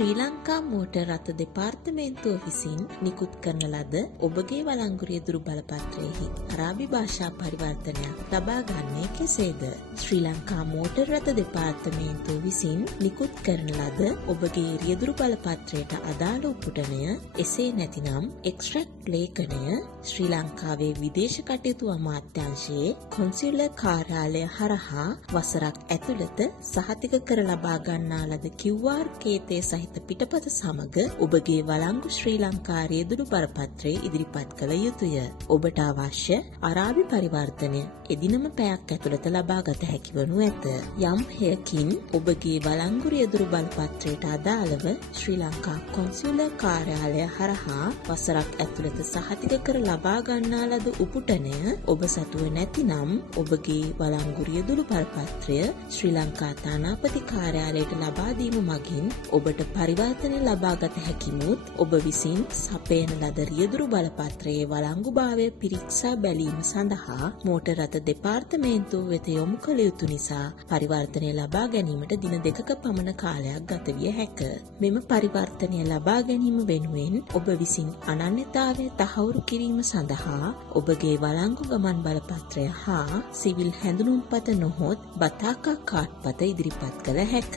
ශ්‍රී Lanka motor රථ දෙපාර්තමේන්තුව විසින් නිකුත් කරන ලද ඔබගේ වළංගු රියදුරු බලපත්‍රයෙහි අරාබි භාෂා පරිවර්තනයක් ලබා ගන්නේ කෙසේද? ශ්‍රී ලංකා මෝටර් රථ දෙපාර්තමේන්තුව විසින් නිකුත් කරන ලද ඔබගේ රියදුරු බලපත්‍රයට අදාළ උපුටනය එසේ නැතිනම් එක්ස්ට්‍රැක්ට් ලේඛනය ශ්‍රී ලංකාවේ විදේශ කටයුතු අමාත්‍යාංශයේ කොන්සියුලර් කාර්යාලය හරහා වසරක් ඇතුළත සහතික කර ලබා ගන්නා ලද QR කේතය සහිත පිටපත සමග ඔබගේ වළංගු ශ්‍රී ලංකා රියදුරු බලපත්‍රය ඉදිරිපත් කළ යුතුය. ඔබට අවශ්‍ය අරාබි පරිවර්තනය එදිනම පැයක් ඇතුළත ලබාගත හැකි වනු ඇත. යම් හේයකින් ඔබගේ වළංගු රියදුරු බලපත්‍රයට අදාළව ශ්‍රී ලංකා කොන්සියුලර් කාර්යාලය හරහා වසරක් ඇතුළත සහතික කර ලබා ගන්නා ලද උපුටනය ඔබ සතුව නැතිනම් ඔබගේ වළංගු රියදුරු බලපත්‍රය ශ්‍රී ලංකා තානාපති කාර්යාලයට ලබා දීම මගින් ඔබට පරිවර්තනය ලබාගත හැකිමුත් ඔබ විසින් සපයන ලද රියදුරු බලපත්‍රයේ වළංගුභාවය පිරික්සා බැලීම සඳහා මෝටර් රථ දෙපාර්තමේන්තුව වෙත යොමු කළ යුතු නිසා පරිවර්තනය ලබා ගැනීමට දින 2ක පමණ කාලයක් ගත විය හැක. මෙම පරිවර්තනය ලබා ගැනීම වෙනුවෙන් ඔබ විසින් අනන්‍යතාවය තහවුරු කිරීම සඳහා ඔබගේ වළංගු ගමන් බලපත්‍රය හා සිවිල් හැඳුනුම්පත නොහොත් බතාකා කාඩ්පත ඉදිරිපත් කළ හැක.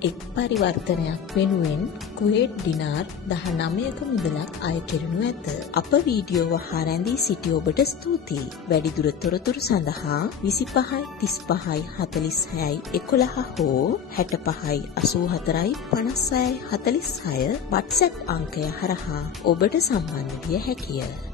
එක් පරිවර්තනයක් වෙනුවෙන් කුවේට් ඩිනාර් 19ක මුදලක් අය කෙරෙනු ඇත. අප වීඩියෝ වහා රැඳී සිටි ඔබට ස්තුතියි. වැඩිදුර තොරතුරු සඳහා 25 35 46 11 හෝ 65 84 56 46 WhatsApp අංකය හරහා ඔබට සම්බන්ධ විය හැකිය.